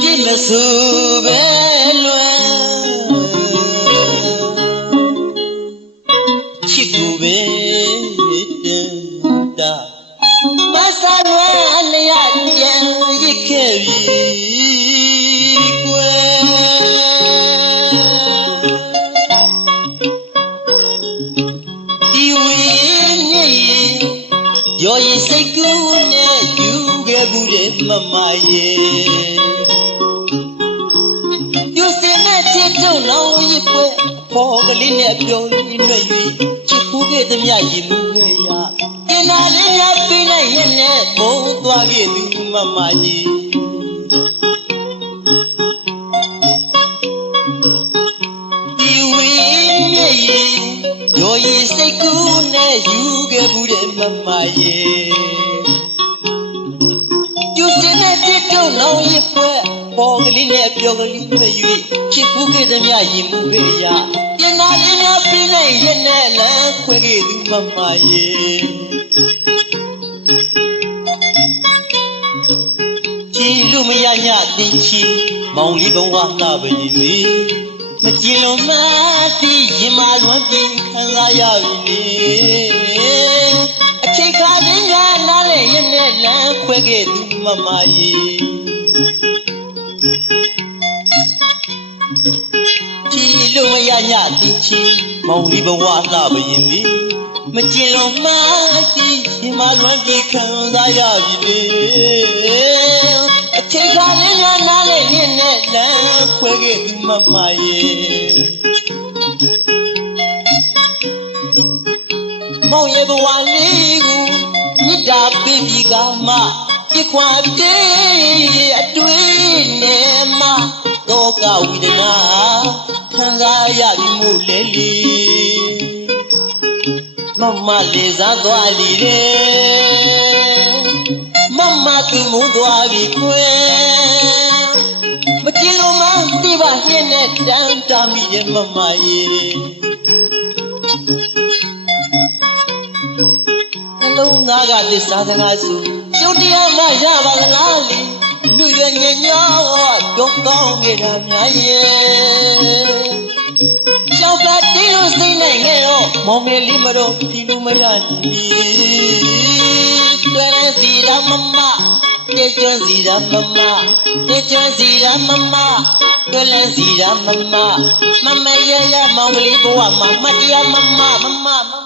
ပြစ်မစူပဲလွယ်ချစ်ကိုပဲတန်တာမဆာလွယ်လျက်ပြန်ရစ်ခဲ့ပြီကွယ်ဒီဝေးညရဲ့ရောရင်စိတ်ကူးနဲ့ယူခဲ့ဘူးတဲ့မမရဲ့ တုံနောင်ရပွဲဖော်ကလေးနဲ့အပြော်လေးနှွဲ့၍ချစ်ခုခဲ့သမျှရင်မှုခဲ့ရတင်နာလေးများပြနိုင်ရဲ့နဲ့ဘုံသွားခဲ့သူမမကြီးဒီဝေးမြည်ရင်ရော်ရည်စိတ်ကူးနဲ့ယူခဲ့ဘူးတဲ့မမရဲ့ကျူစင်တဲ့တစ်တုံလောင်ရပွဲ ပေါ်ကလေးနဲ့ပြောကလေးတွေ၍ဖြစ်ဖူးခဲ့သမျှရင်မှုခဲ့ရတင်နာလေးများပြင်းနဲ့ရက်နဲ့လမ်းခွဲခဲ့သူမမရဲ့ကြည်လို့မရညတင်ချီမောင်လေးဘဝလာပဲရင်မီမကြည်လို့မသိရင်မလွန်ပြီးခံစားရပြီလေအချိန်ခါလေးကနားလေရက်နဲ့လမ်းခွဲခဲ့သူမမရဲ့ ကြည်လို့မရညတင်ချီမောင်လေးဘဝလာပဲရင်မီမကြည်လို့မသိရင်မလွန်ပြီးခံစားရပြီလေအချိန်ခါလေးကနားလေရက်နဲ့လမ်းခွဲခဲ့သူမမရဲ့မောင်ရဲ့ဘဝလေးကိုမြစ်တာပေးပြီးကမှပြခွာတေးအတွေ့နဲ့မှ တော့ကဝိဒနာခံစားရပြီမို့လေလေမမလေးစားသွားလီလေမမသူမူသွားပြီခွဲမကြည့်လို့မသိပါနှင်းနဲ့တန်းတာမိရဲ့မမရဲ့နှလုံးသားကသစ္စာစကားဆိုကျုပ်တရားမှရပါသလားလေ လူရငယ်ညောပြောကောင်းခဲ့တာများရဲ့ရှောက်ကတီးလို့စိတ်နဲ့ငယ်တော့မောင်မေလေးမတော့ဒီလိုမရကြီးကလည်းစီရမမတေကျွန်းစီရမမတေကျွန်းစီရမမကလည်းစီရမမမမရရမောင်လေးဘဝမှာမတရားမမမမမ